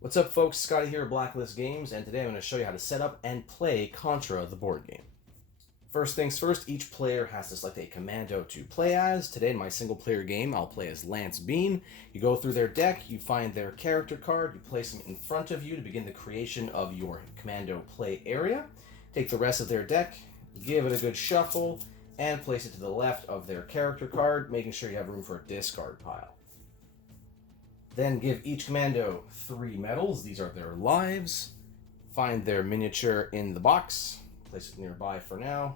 What's up, folks? Scottie here at Blacklist Games, and today I'm going to show you how to set up and play Contra, the board game. First things first, each player has to select a commando to play as. Today in my single-player game, I'll play as Lance Bean. You go through their deck, you find their character card, you place them in front of you to begin the creation of your commando play area. Take the rest of their deck, give it a good shuffle, and place it to the left of their character card, making sure you have room for a discard pile. Then give each commando 3 medals. These are their lives. Find their miniature in the box. Place it nearby for now.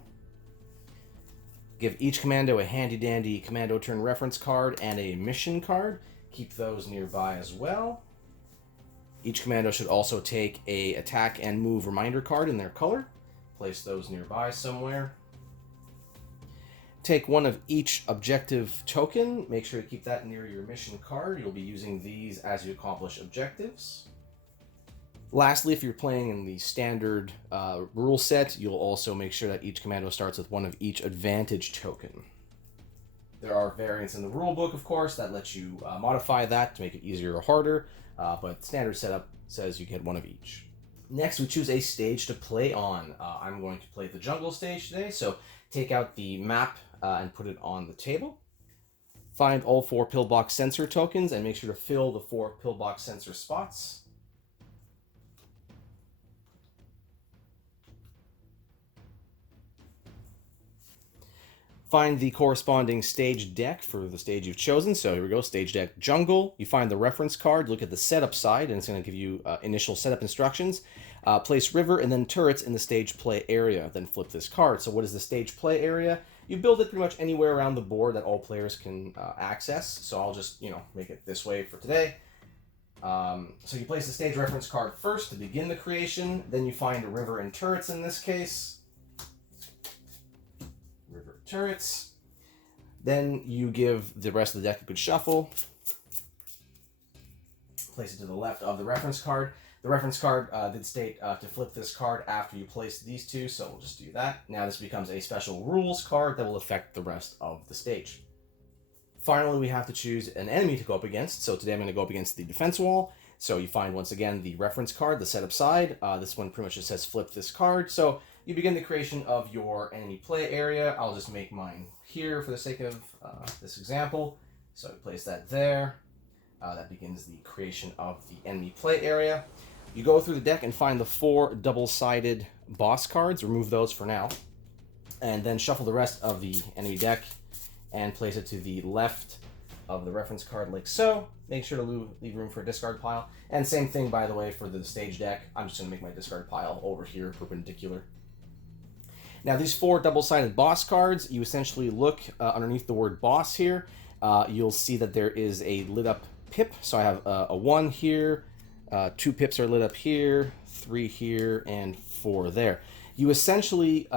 Give each commando a handy-dandy commando turn reference card and a mission card. Keep those nearby as well. Each commando should also take a attack and move reminder card in their color. Place those nearby somewhere. Take one of each objective token. Make sure to keep that near your mission card. You'll be using these as you accomplish objectives. Lastly, if you're playing in the standard rule set, you'll also make sure that each commando starts with one of each advantage token. There are variants in the rule book, of course, that let you modify that to make it easier or harder, but standard setup says you get one of each. Next, we choose a stage to play on. I'm going to play the jungle stage today, so take out the map and put it on the table. Find all 4 pillbox sensor tokens and make sure to fill the 4 pillbox sensor spots. Find the corresponding stage deck for the stage you've chosen. So here we go, stage deck jungle. You find the reference card, look at the setup side, and it's going to give you initial setup instructions. Place river and then turrets in the stage play area. Then flip this card. So what is the stage play area? You build it pretty much anywhere around the board that all players can access. So I'll just, make it this way for today. So you place the stage reference card first to begin the creation. Then you find a river and turrets in this case. River turrets. Then you give the rest of the deck a good shuffle. Place it to the left of the reference card. The reference card did state to flip this card after you place these 2, so we'll just do that. Now this becomes a special rules card that will affect the rest of the stage. Finally, we have to choose an enemy to go up against. So today I'm going to go up against the defense wall. So you find, once again, the reference card, the setup side. This one pretty much just says flip this card. So you begin the creation of your enemy play area. I'll just make mine here for the sake of this example. So I place that there. That begins the creation of the enemy play area. You go through the deck and find the 4 double-sided boss cards. Remove those for now. And then shuffle the rest of the enemy deck and place it to the left of the reference card like so. Make sure to leave room for a discard pile. And same thing, by the way, for the stage deck. I'm just going to make my discard pile over here, perpendicular. Now, these 4 double-sided boss cards, you essentially look underneath the word boss here. You'll see that there is a lit-up pip. So I have a 1 here. 2 pips are lit up here, 3 here, and 4 there. You essentially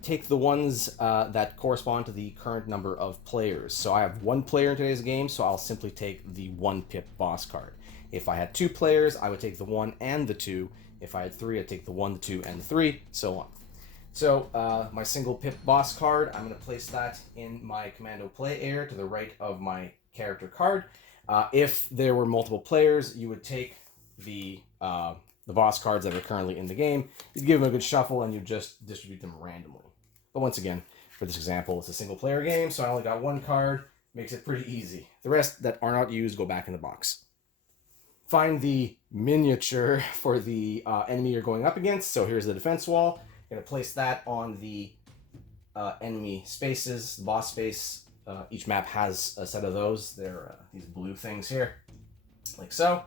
take the ones that correspond to the current number of players. So I have 1 player in today's game, so I'll simply take the 1 pip boss card. If I had 2 players, I would take the 1 and the 2. If I had 3, I'd take the 1, the 2, and the 3, so on. So my single pip boss card, I'm going to place that in my commando play area to the right of my character card. If there were multiple players, you would take the boss cards that are currently in the game. You'd give them a good shuffle, and you just distribute them randomly. But once again, for this example, it's a single-player game, so I only got 1 card. Makes it pretty easy. The rest that are not used go back in the box. Find the miniature for the enemy you're going up against. So here's the defense wall. I'm going to place that on the enemy spaces, the boss space. Each map has a set of those. They're these blue things here, like so.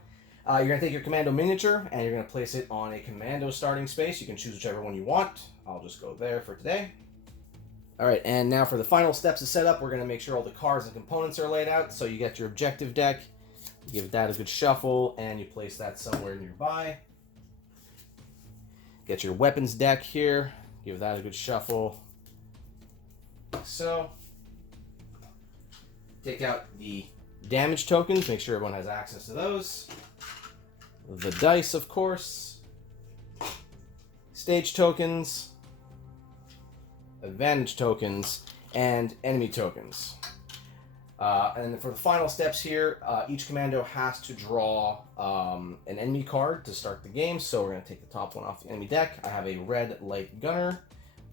You're going to take your commando miniature, and you're going to place it on a commando starting space. You can choose whichever one you want. I'll just go there for today. All right, and now for the final steps of setup, we're going to make sure all the cards and components are laid out. So you get your objective deck, give that a good shuffle, and you place that somewhere nearby. Get your weapons deck here, give that a good shuffle, like so. Take out the damage tokens, make sure everyone has access to those. The dice, of course. Stage tokens. Advantage tokens. And enemy tokens. And for the final steps here, each commando has to draw an enemy card to start the game. So we're going to take the top one off the enemy deck. I have a red light gunner.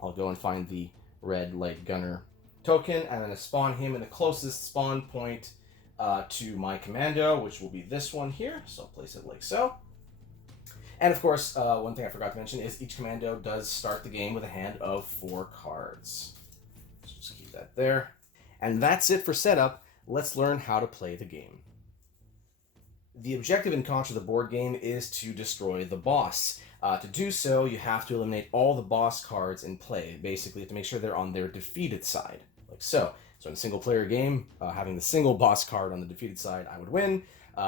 I'll go and find the red light gunner token. I'm going to spawn him in the closest spawn point to my commando, which will be this one here. So I'll place it like so. And of course, one thing I forgot to mention is each commando does start the game with a hand of 4 cards. So just keep that there. And that's it for setup. Let's learn how to play the game. The objective in Contra, the board game, is to destroy the boss. To do so, you have to eliminate all the boss cards in play. Basically, you have to make sure they're on their defeated side, like so. So in a single-player game, having the single boss card on the defeated side, I would win.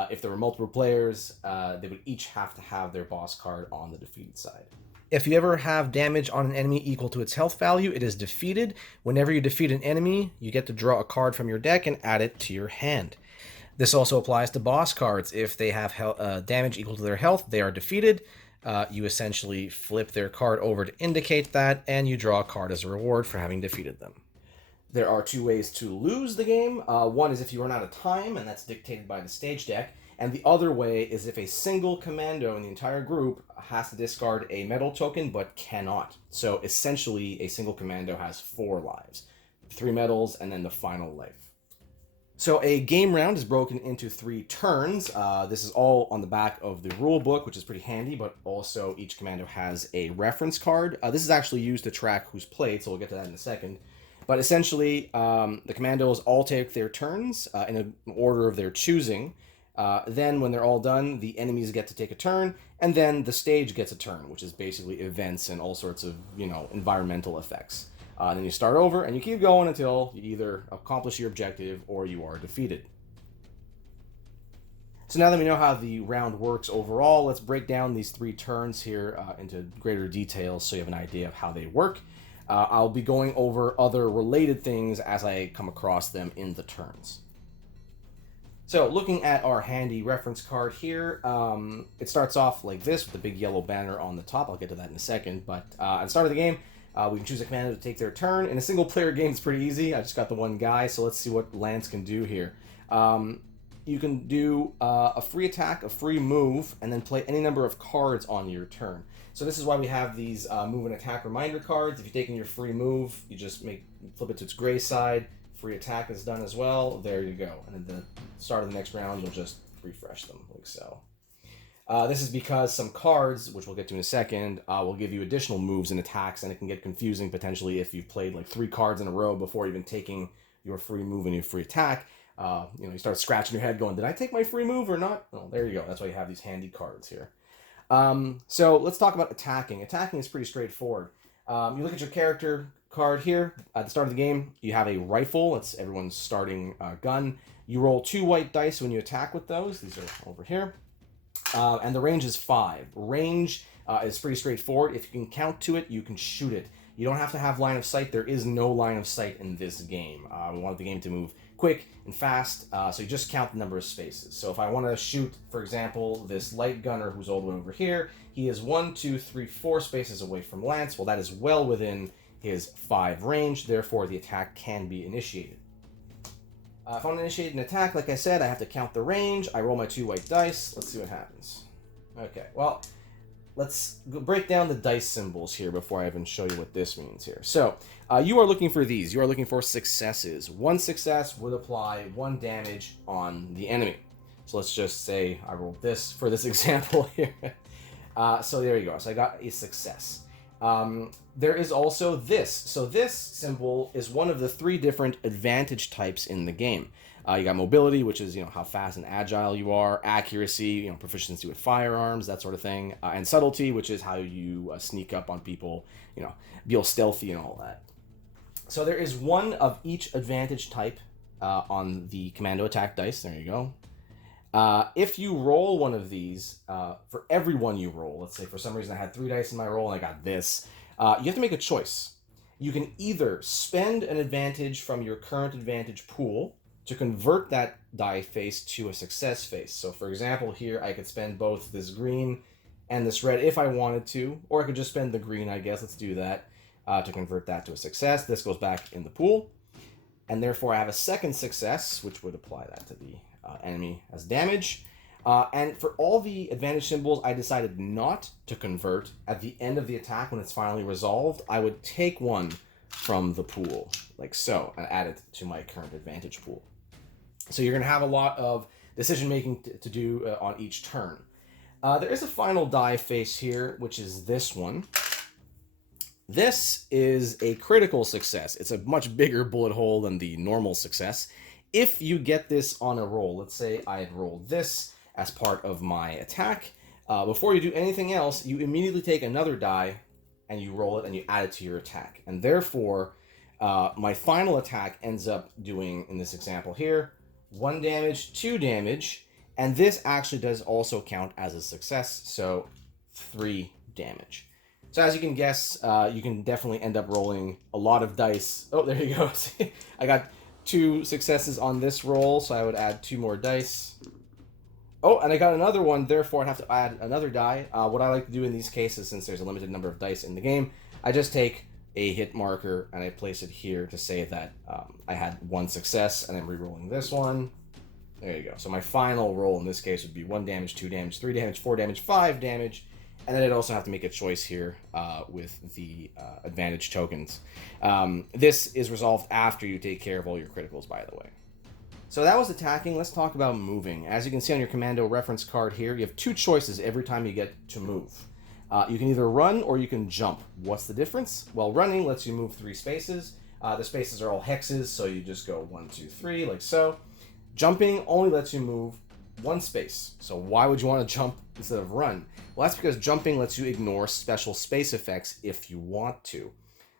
If there were multiple players, they would each have to have their boss card on the defeated side. If you ever have damage on an enemy equal to its health value, it is defeated. Whenever you defeat an enemy, you get to draw a card from your deck and add it to your hand. This also applies to boss cards. If they have damage equal to their health, they are defeated. You essentially flip their card over to indicate that, and you draw a card as a reward for having defeated them. There are 2 ways to lose the game. One is if you run out of time, and that's dictated by the stage deck. And the other way is if a single commando in the entire group has to discard a medal token but cannot. So essentially, a single commando has 4 lives. 3 medals, and then the final life. So a game round is broken into 3 turns. This is all on the back of the rule book, which is pretty handy, but also each commando has a reference card. This is actually used to track who's played, so we'll get to that in a second. But essentially, the commandos all take their turns in an order of their choosing. Then when they're all done, the enemies get to take a turn, and then the stage gets a turn, which is basically events and all sorts of, environmental effects. Then you start over, and you keep going until you either accomplish your objective or you are defeated. So now that we know how the round works overall, let's break down these 3 turns here into greater detail so you have an idea of how they work. I'll be going over other related things as I come across them in the turns. So looking at our handy reference card here, it starts off like this with the big yellow banner on the top. I'll get to that in a second, but at the start of the game, we can choose a commander to take their turn. In a single player game, it's pretty easy. I just got the one guy, so let's see what Lance can do here. You can do a free attack, a free move, and then play any number of cards on your turn. So this is why we have these move and attack reminder cards. If you're taking your free move, you just flip it to its gray side. Free attack is done as well. There you go. And at the start of the next round, you'll just refresh them like so. This is because some cards, which we'll get to in a second, will give you additional moves and attacks, and it can get confusing potentially if you've played like 3 cards in a row before even taking your free move and your free attack. You start scratching your head going, did I take my free move or not? Well, there you go. That's why you have these handy cards here. So let's talk about attacking. Attacking is pretty straightforward. You look at your character card here. At the start of the game, you have a rifle. That's everyone's starting gun. You roll 2 white dice when you attack with those. These are over here. And the range is 5. Range is pretty straightforward. If you can count to it, you can shoot it. You don't have to have line of sight. There is no line of sight in this game. We want the game to move quick and fast, so you just count the number of spaces. So if I want to shoot, for example, this light gunner who's all the way over here, he is 1, 2, 3, 4 spaces away from Lance. Well, that is well within his 5 range, therefore the attack can be initiated. If I want to initiate an attack, like I said, I have to count the range. I roll my 2 white dice. Let's see what happens. Okay, well, let's break down the dice symbols here before I even show you what this means here. So, you are looking for these. You are looking for successes. 1 success would apply 1 damage on the enemy. So let's just say I rolled this for this example here. So there you go. So I got a success. There is also this. So this symbol is one of the 3 different advantage types in the game. You got mobility, which is, how fast and agile you are, accuracy, proficiency with firearms, that sort of thing, and subtlety, which is how you sneak up on people, be all stealthy and all that. So there is 1 of each advantage type on the commando attack dice. There you go. If you roll one of these, for every one you roll, let's say for some reason I had 3 dice in my roll and I got this, you have to make a choice. You can either spend an advantage from your current advantage pool to convert that die face to a success face. So for example, here I could spend both this green and this red if I wanted to, or I could just spend the green, I guess. Let's do that to convert that to a success. This goes back in the pool. and therefore I have a second success, which would apply that to the enemy as damage. And for all the advantage symbols, I decided not to convert. At the end of the attack, when it's finally resolved, I would take one from the pool, like so, and add it to my current advantage pool. So you're going to have a lot of decision-making to do on each turn. There is a final die face here, which is this one. This is a critical success. It's a much bigger bullet hole than the normal success. If you get this on a roll, let's say I had rolled this as part of my attack, before you do anything else, you immediately take another die and you roll it and you add it to your attack. And therefore, my final attack ends up doing, in this example here, 1 damage, 2 damage, and this actually does also count as a success, so 3 damage. So as you can guess, you can definitely end up rolling a lot of dice. Oh, there you go. I got 2 successes on this roll, so I would add 2 more dice. Oh, and I got another one, therefore I'd have to add another die. What I like to do in these cases, since there's a limited number of dice in the game, I just take a hit marker and I place it here to say that I had 1 success, and I'm re-rolling this one. There you go. So my final roll in this case would be 1 damage, 2 damage, 3 damage, 4 damage, 5 damage, and then I'd also have to make a choice here with the advantage tokens. This is resolved after you take care of all your criticals, by the way. So that was attacking. Let's talk about moving. As you can see on your commando reference card here, you have 2 choices every time you get to move. You can either run or you can jump. What's the difference? Well, running lets you move 3 spaces. The spaces are all hexes, so you just go 1, 2, 3, like so. Jumping only lets you move 1 space. So why would you want to jump instead of run? Well, that's because jumping lets you ignore special space effects if you want to.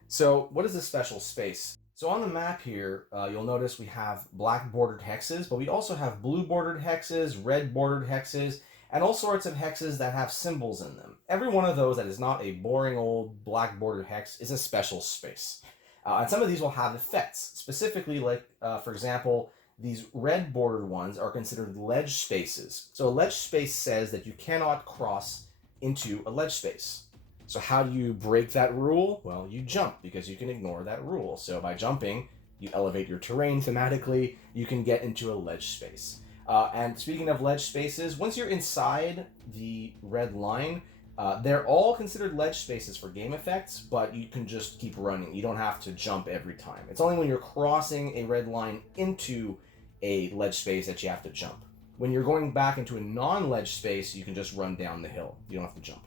So what is a special space? So on the map here, you'll notice we have black bordered hexes, but we also have blue bordered hexes, red bordered hexes, and all sorts of hexes that have symbols in them. Every one of those that is not a boring old black bordered hex is a special space. And some of these will have effects, specifically like, for example, these red bordered ones are considered ledge spaces. So a ledge space says that you cannot cross into a ledge space. So how do you break that rule? Well, you jump, because you can ignore that rule. So by jumping, you elevate your terrain thematically, you can get into a ledge space. And speaking of ledge spaces, once you're inside the red line, they're all considered ledge spaces for game effects, but you can just keep running. You don't have to jump every time. It's only when you're crossing a red line into a ledge space that you have to jump. When you're going back into a non-ledge space, you can just run down the hill. You don't have to jump.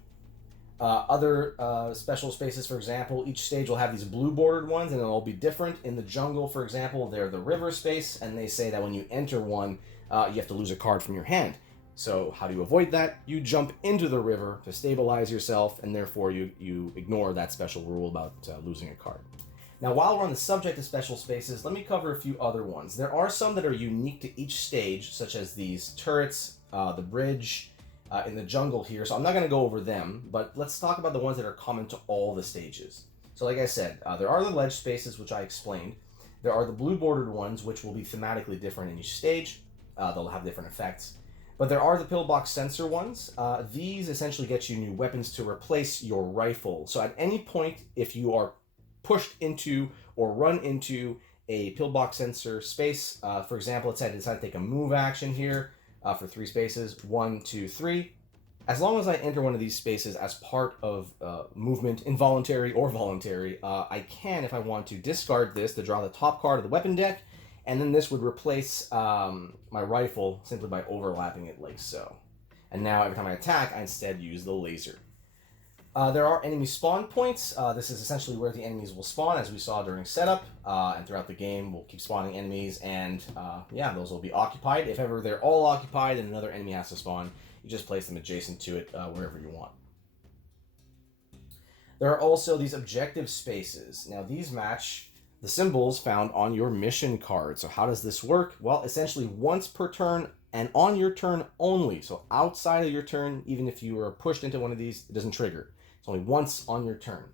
Other special spaces, for example, each stage will have these blue bordered ones, and they'll all be different. In the jungle, for example, they're the river space, and they say that when you enter one, you have to lose a card from your hand. So how do you avoid that? You jump into the river to stabilize yourself, and therefore you ignore that special rule about losing a card. Now, while we're on the subject of special spaces, let me cover a few other ones. There are some that are unique to each stage, such as these turrets, the bridge, in the jungle here, so I'm not going to go over them, but let's talk about the ones that are common to all the stages. So like I said, there are the ledge spaces, which I explained. There are the blue bordered ones, which will be thematically different in each stage. They'll have different effects. But there are the pillbox sensor ones. These essentially get you new weapons to replace your rifle. So at any point, if you are pushed into or run into a pillbox sensor space, for example, let's say I decide to take a move action here, for 3 spaces, 1, 2, 3. As long as I enter one of these spaces as part of movement, involuntary or voluntary, I can, if I want to, discard this to draw the top card of the weapon deck, and then this would replace my rifle simply by overlapping it like so. And now every time I attack, I instead use the laser. There are enemy spawn points. This is essentially where the enemies will spawn, as we saw during setup, and throughout the game we'll keep spawning enemies, and yeah, those will be occupied. If ever they're all occupied and another enemy has to spawn, you just place them adjacent to it wherever you want. There are also these objective spaces. Now these match the symbols found on your mission card. So how does this work? Well, essentially once per turn and on your turn only. So outside of your turn, even if you are pushed into one of these, it doesn't trigger. It's only once on your turn.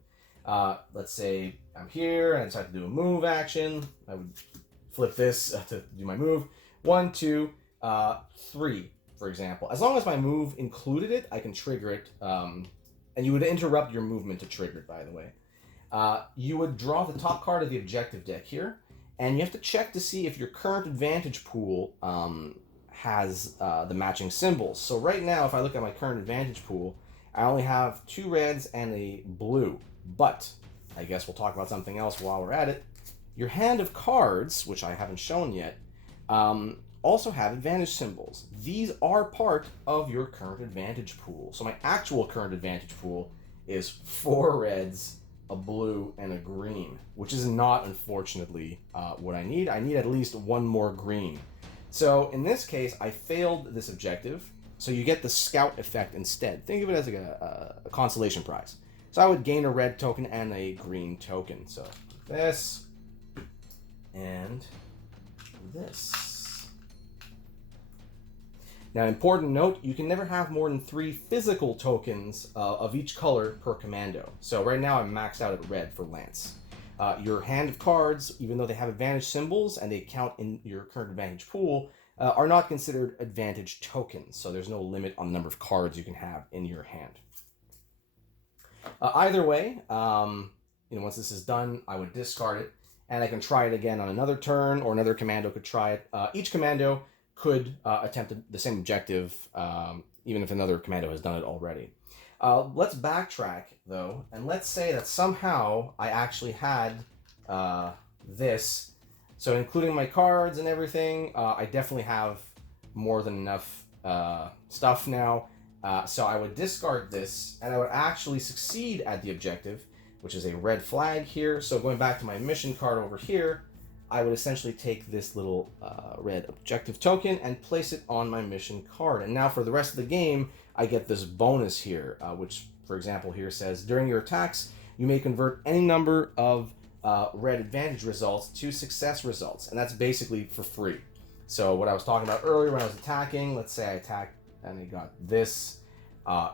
Let's say I'm here and I decide to do a move action. I would flip this to do my move. 1, 2, 3, for example. As long as my move included it, I can trigger it. And you would interrupt your movement to trigger it, by the way. You would draw the top card of the objective deck here, And you have to check to see if your current advantage pool has the matching symbols. So right now, if I look at my current advantage pool, I only have 2 reds and a blue. But I guess we'll talk about something else while we're at it. Your hand of cards, which I haven't shown yet, also have advantage symbols. These are part of your current advantage pool. So my actual current advantage pool is 4 reds, a blue, and a green, which is not, unfortunately, what I need. I need at least 1 more green. So in this case, I failed this objective, so you get the scout effect instead. Think of it as like a consolation prize. So I would gain a red token and a green token. So this and this. Now, important note, you can never have more than 3 physical tokens of each color per commando. So right now I'm maxed out at red for Lance. Your hand of cards, even though they have advantage symbols and they count in your current advantage pool, are not considered advantage tokens. So there's no limit on the number of cards you can have in your hand. Either way, once this is done, I would discard it, and I can try it again on another turn, or another commando could try it. Each commando could attempt the same objective, even if another commando has done it already. Let's backtrack, though, and let's say that somehow I actually had this. So including my cards and everything, I definitely have more than enough stuff now. So I would discard this, and I would actually succeed at the objective, which is a red flag here. So going back to my mission card over here, I would essentially take this little red objective token and place it on my mission card. And now for the rest of the game, I get this bonus here, which, for example, here says, during your attacks, you may convert any number of red advantage results to success results. And that's basically for free. So what I was talking about earlier when I was attacking, let's say I attacked and I got this.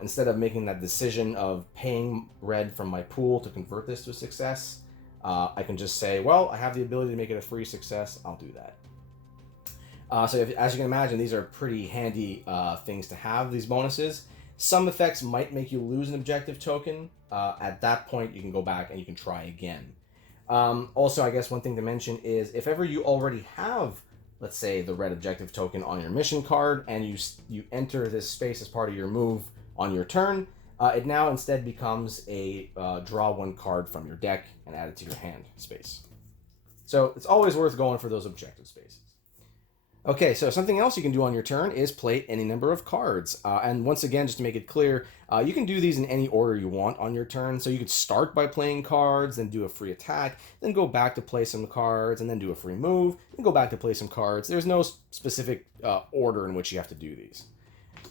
Instead of making that decision of paying red from my pool to convert this to a success, I can just say, well, I have the ability to make it a free success, I'll do that. So as you can imagine, these are pretty handy things to have, these bonuses. Some effects might make you lose an objective token. At that point, you can go back and you can try again. Also, I guess one thing to mention is if ever you already have, let's say, the red objective token on your mission card, and you enter this space as part of your move on your turn, it now instead becomes a draw 1 card from your deck and add it to your hand space. So it's always worth going for those objective spaces. Okay, so something else you can do on your turn is play any number of cards. And once again, just to make it clear, you can do these in any order you want on your turn. So you could start by playing cards, then do a free attack, then go back to play some cards, and then do a free move, and go back to play some cards. There's no specific order in which you have to do these.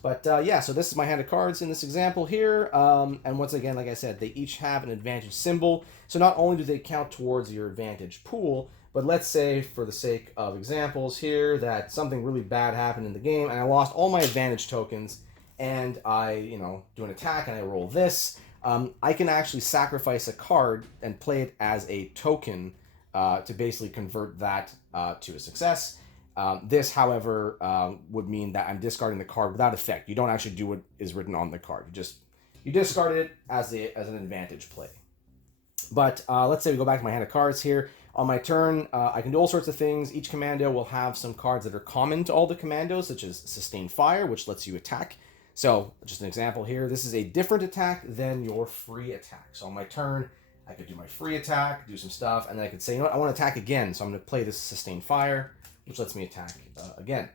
But yeah, so this is my hand of cards in this example here. And once again, like I said, they each have an advantage symbol. So not only do they count towards your advantage pool, but let's say, for the sake of examples here, that something really bad happened in the game and I lost all my advantage tokens, and I, do an attack and I roll this. I can actually sacrifice a card and play it as a token to basically convert that to a success. This, however, would mean that I'm discarding the card without effect. You don't actually do what is written on the card. You discard it as an advantage play. But let's say we go back to my hand of cards here. On my turn, I can do all sorts of things. Each commando will have some cards that are common to all the commandos, such as Sustained Fire, which lets you attack. So, just an example here. This is a different attack than your free attack. So on my turn, I could do my free attack, do some stuff, and then I could say, you know what, I want to attack again. So I'm going to play this Sustained Fire, which lets me attack again.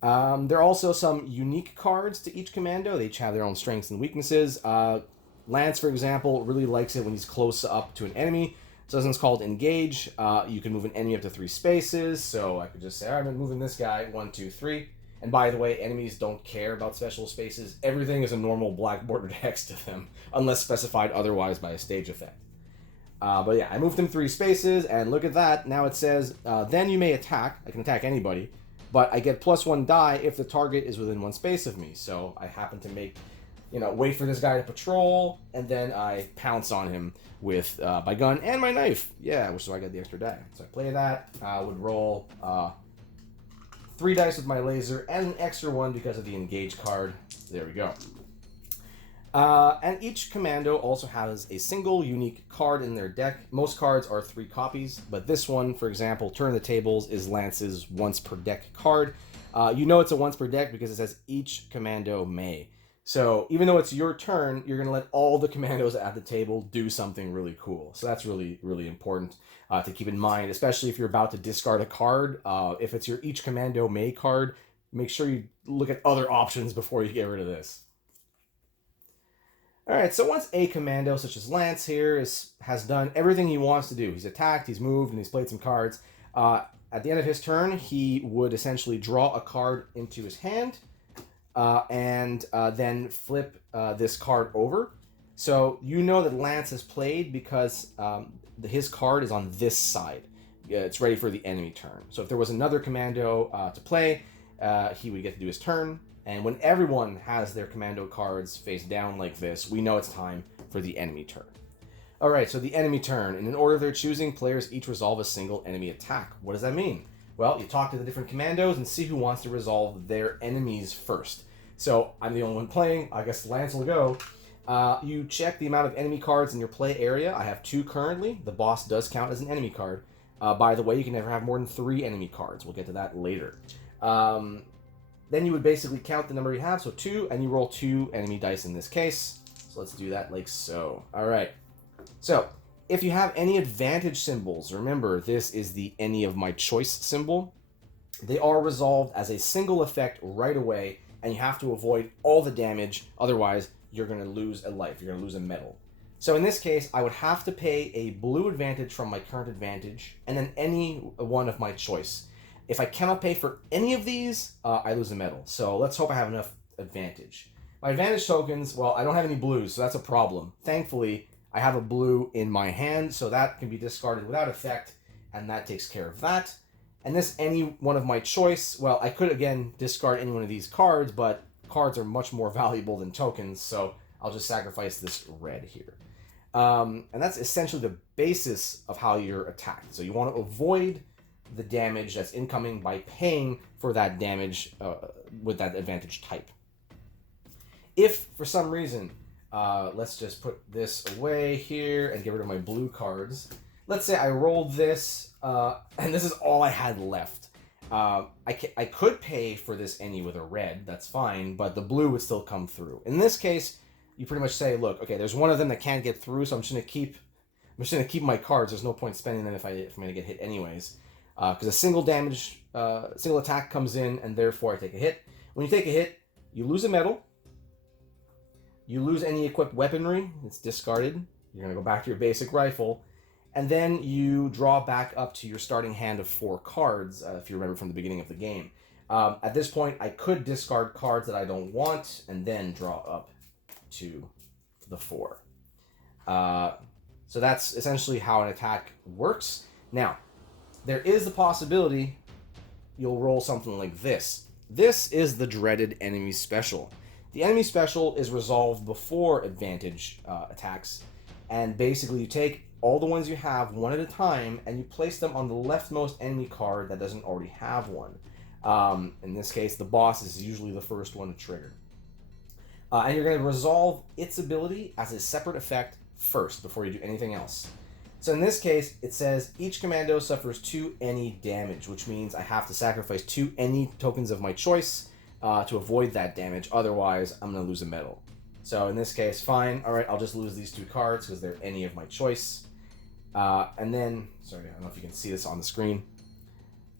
There are also some unique cards to each commando. They each have their own strengths and weaknesses. Lance, for example, really likes it when he's close up to an enemy. So this one's called Engage. You can move an enemy up to 3 spaces. So I could just say, all right, I'm moving this guy 1, 2, 3. And by the way, enemies don't care about special spaces. Everything is a normal black bordered hex to them, unless specified otherwise by a stage effect. But yeah, I moved him 3 spaces, and look at that. Now it says, then you may attack. I can attack anybody, but I get +1 die if the target is within 1 space of me. So I happen to make, wait for this guy to patrol, and then I pounce on him with my gun and my knife. Yeah, so I get the extra die. So I play that. I would roll 3 dice with my laser and an extra 1 because of the Engage card. There we go. And each commando also has a single unique card in their deck. Most cards are 3 copies, but this one, for example, Turn of the Tables, is Lance's once per deck card. You know it's a once per deck because it says each commando may. So even though it's your turn, you're going to let all the commandos at the table do something really cool. So that's really, really important to keep in mind, especially if you're about to discard a card. If it's your each commando may card, make sure you look at other options before you get rid of this. Alright, so once a commando, such as Lance here, has done everything he wants to do, he's attacked, he's moved, and he's played some cards, at the end of his turn, he would essentially draw a card into his hand, and then flip this card over. So you know that Lance has played because his card is on this side. It's ready for the enemy turn. So if there was another commando to play, he would get to do his turn. And when everyone has their commando cards face down like this, we know it's time for the enemy turn. Alright, so the enemy turn. In an order of their choosing, players each resolve a single enemy attack. What does that mean? Well, you talk to the different commandos and see who wants to resolve their enemies first. So, I'm the only one playing. I guess Lance will go. You check the amount of enemy cards in your play area. I have 2 currently. The boss does count as an enemy card. By the way, you can never have more than 3 enemy cards. We'll get to that later. Then you would basically count the number you have, so 2, and you roll 2 enemy dice in this case. So let's do that like so. Alright. So, if you have any advantage symbols, remember this is the any of my choice symbol. They are resolved as a single effect right away, and you have to avoid all the damage, otherwise you're going to lose a life, you're going to lose a medal. So in this case, I would have to pay a blue advantage from my current advantage, and then any one of my choice. If I cannot pay for any of these, I lose a medal. So let's hope I have enough advantage. My advantage tokens, well, I don't have any blues, so that's a problem. Thankfully, I have a blue in my hand, so that can be discarded without effect, and that takes care of that. And this any one of my choice, well, I could, again, discard any one of these cards, but cards are much more valuable than tokens, so I'll just sacrifice this red here. And that's essentially the basis of how you're attacked. So you want to avoid the damage that's incoming by paying for that damage with that advantage type. If, for some reason, let's just put this away here and get rid of my blue cards. Let's say I rolled this, and this is all I had left. I could pay for this any with a red, that's fine, but the blue would still come through. In this case, you pretty much say, look, okay, there's one of them that can't get through, so I'm just gonna keep my cards. There's no point spending them if I'm gonna get hit anyways. Because a single attack comes in, and therefore I take a hit. When you take a hit, you lose a medal. You lose any equipped weaponry. It's discarded. You're going to go back to your basic rifle. And then you draw back up to your starting hand of 4 cards, if you remember from the beginning of the game. At this point, I could discard cards that I don't want, and then draw up to the 4. So that's essentially how an attack works. Now, there is the possibility you'll roll something like this. This is the dreaded enemy special. The enemy special is resolved before advantage attacks, and basically you take all the ones you have one at a time, and you place them on the leftmost enemy card that doesn't already have one. In this case, the boss is usually the first one to trigger. And you're going to resolve its ability as a separate effect first, before you do anything else. So in this case, it says each commando suffers 2 any damage, which means I have to sacrifice 2 any tokens of my choice to avoid that damage. Otherwise, I'm going to lose a medal. So in this case, fine. All right, I'll just lose these 2 cards because they're any of my choice. And then, sorry, I don't know if you can see this on the screen.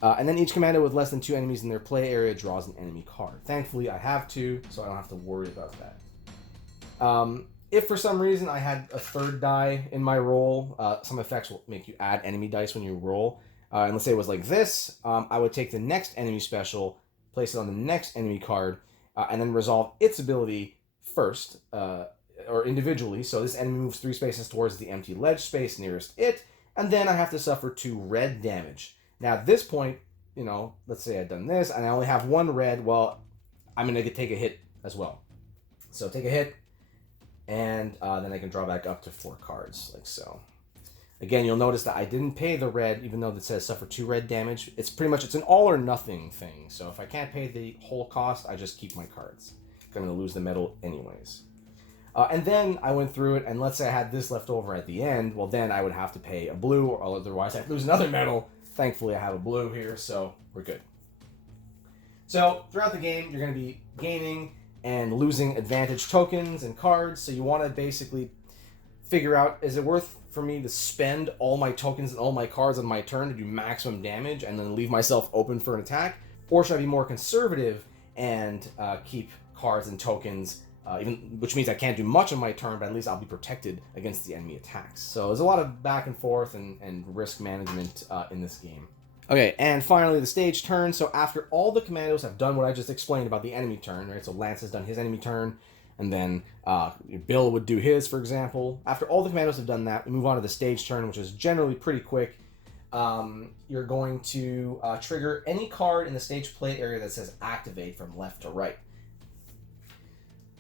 And then each commando with less than 2 enemies in their play area draws an enemy card. Thankfully, I have 2, so I don't have to worry about that. If for some reason I had a 3rd die in my roll, some effects will make you add enemy dice when you roll. And let's say it was like this, I would take the next enemy special, place it on the next enemy card, and then resolve its ability first, or individually. So this enemy moves 3 spaces towards the empty ledge space nearest it, and then I have to suffer 2 red damage. Now at this point, you know, let's say I've done this, and I only have 1 red, well, I'm going to take a hit as well. So take a hit, and then I can draw back up to 4 cards, like so. Again, you'll notice that I didn't pay the red, even though it says suffer 2 red damage. It's pretty much, it's an all or nothing thing. So if I can't pay the whole cost, I just keep my cards. I'm going to lose the medal anyways. And then I went through it, and let's say I had this left over at the end, well, then I would have to pay a blue, or otherwise I'd lose another medal. Thankfully, I have a blue here, so we're good. So throughout the game, you're going to be gaining and losing advantage tokens and cards, so you want to basically figure out, is it worth for me to spend all my tokens and all my cards on my turn to do maximum damage and then leave myself open for an attack? Or should I be more conservative and keep cards and tokens, which means I can't do much on my turn, but at least I'll be protected against the enemy attacks. So there's a lot of back and forth and risk management in this game. Okay, and finally the stage turn. So after all the commandos have done what I just explained about the enemy turn, right? So Lance has done his enemy turn, and then Bill would do his, for example. After all the commandos have done that, we move on to the stage turn, which is generally pretty quick. You're going to trigger any card in the stage play area that says activate from left to right.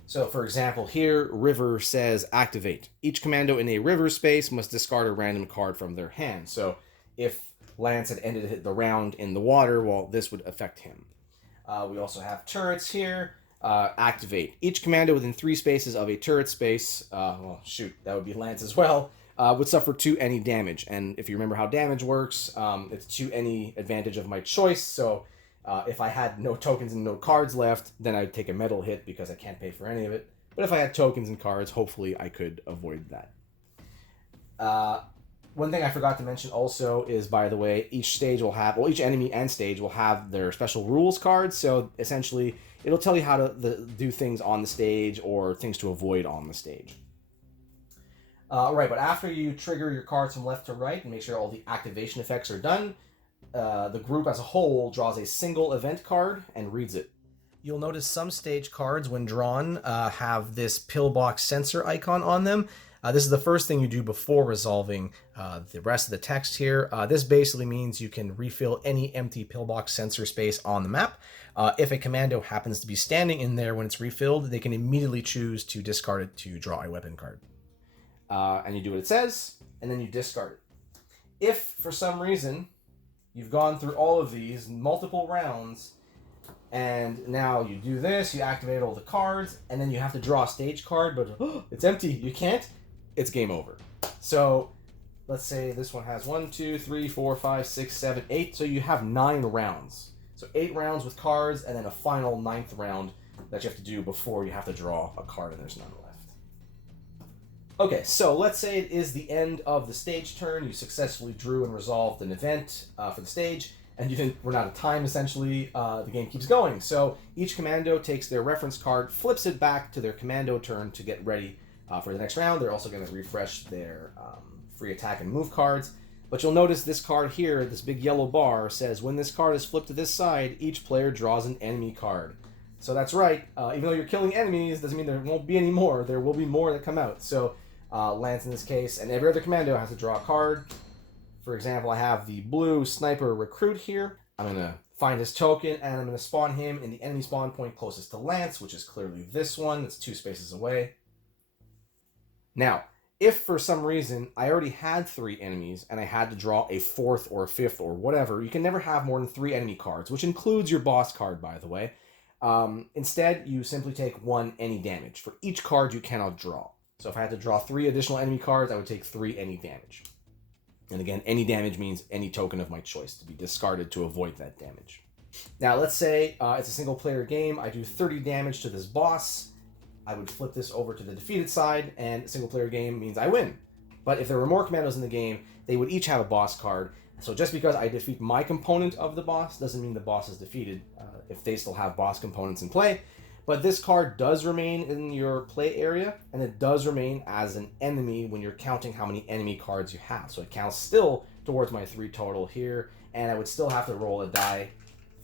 So, for example, here, River says activate. Each commando in a river space must discard a random card from their hand. So, if Lance had ended the round in the water, well, this would affect him. We also have turrets here. Activate. Each commando within 3 spaces of a turret space, well, shoot, that would be Lance as well, would suffer 2 any damage. And if you remember how damage works, it's 2 any advantage of my choice. So if I had no tokens and no cards left, then I'd take a metal hit because I can't pay for any of it. But if I had tokens and cards, hopefully I could avoid that. One thing I forgot to mention also is, by the way, each enemy and stage will have their special rules cards. So essentially, it'll tell you how to do things on the stage or things to avoid on the stage. Right, but after you trigger your cards from left to right and make sure all the activation effects are done, the group as a whole draws a single event card and reads it. You'll notice some stage cards, when drawn, have this pillbox sensor icon on them. This is the first thing you do before resolving the rest of the text here. This basically means you can refill any empty pillbox sensor space on the map. If a commando happens to be standing in there when it's refilled, they can immediately choose to discard it to draw a weapon card. And you do what it says, and then you discard it. If, for some reason, you've gone through all of these multiple rounds, and now you do this, you activate all the cards, and then you have to draw a stage card, but it's empty, you can't, it's game over. So let's say this one has 1, 2, 3, 4, 5, 6, 7, 8. So you have 9 rounds. So 8 rounds with cards, and then a final 9th round that you have to do before you have to draw a card, and there's none left. Okay, so let's say it is the end of the stage turn. You successfully drew and resolved an event for the stage, and you didn't run out of time, essentially. The game keeps going. So each commando takes their reference card, flips it back to their commando turn to get ready for the next round. They're also going to refresh their free attack and move cards. But you'll notice this card here, this big yellow bar, says when this card is flipped to this side, each player draws an enemy card. So that's right. Even though you're killing enemies, doesn't mean there won't be any more. There will be more that come out. So Lance in this case, and every other commando has to draw a card. For example, I have the blue sniper recruit here. I'm going to find his token, and I'm going to spawn him in the enemy spawn point closest to Lance, which is clearly this one. It's 2 spaces away. Now, if for some reason I already had 3 enemies and I had to draw a 4th or a 5th or whatever, you can never have more than 3 enemy cards, which includes your boss card, by the way. Instead, you simply take 1 any damage for each card you cannot draw. So if I had to draw 3 additional enemy cards, I would take 3 any damage. And again, any damage means any token of my choice to be discarded to avoid that damage. Now, let's say it's a single player game. I do 30 damage to this boss. I would flip this over to the defeated side, and a single player game means I win. But if there were more commandos in the game, they would each have a boss card. So just because I defeat my component of the boss doesn't mean the boss is defeated if they still have boss components in play. But this card does remain in your play area, and it does remain as an enemy when you're counting how many enemy cards you have. So it counts still towards my 3 total here, and I would still have to roll a die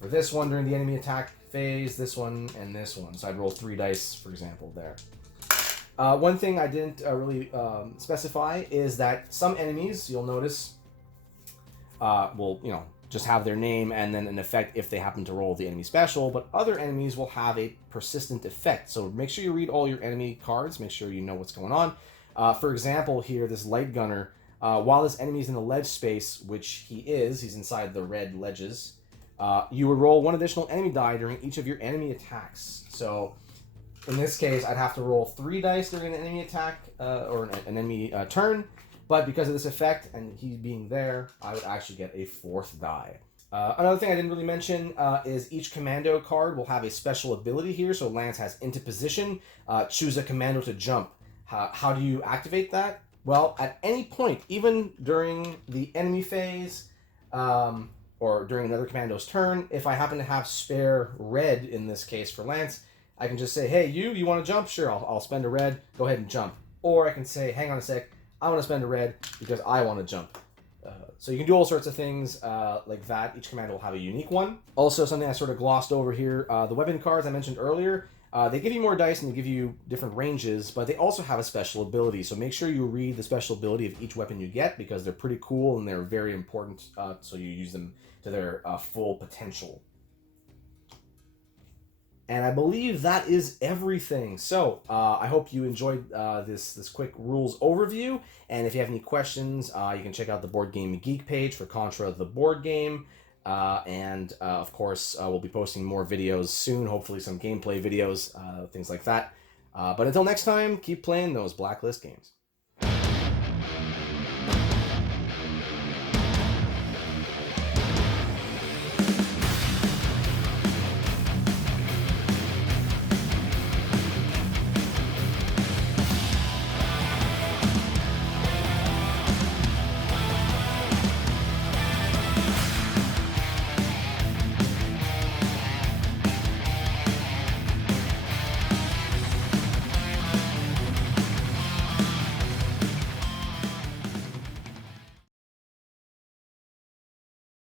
for this one during the enemy attack phase, this one, and this one. So I'd roll 3 dice, for example, there. One thing I didn't really specify is that some enemies, you'll notice, will, just have their name and then an effect if they happen to roll the enemy special, but other enemies will have a persistent effect. So make sure you read all your enemy cards, make sure you know what's going on. For example, here, this light gunner, while this enemy is in the ledge space, which he's inside the red ledges, you would roll 1 additional enemy die during each of your enemy attacks. So In this case, I'd have to roll 3 dice during an enemy attack or an enemy turn, but because of this effect and he being there, I would actually get a 4th die. Another thing I didn't really mention is each commando card will have a special ability here. So Lance has into position. Choose a commando to jump. How do you activate that? Well, at any point, even during the enemy phase or during another commando's turn, if I happen to have spare red in this case for Lance, I can just say, hey, you want to jump? Sure, I'll spend a red. Go ahead and jump. Or I can say, hang on a sec, I want to spend a red because I want to jump. So you can do all sorts of things like that. Each command will have a unique one. Also, something I sort of glossed over here, the weapon cards I mentioned earlier, they give you more dice and they give you different ranges, but they also have a special ability. So make sure you read the special ability of each weapon you get because they're pretty cool and they're very important, so you use them to their full potential. And I believe that is everything. So I hope you enjoyed this quick rules overview. And if you have any questions, you can check out the Board Game Geek page for Contra, the board game. Of course, we'll be posting more videos soon, hopefully some gameplay videos, things like that. But until next time, keep playing those Blacklist games.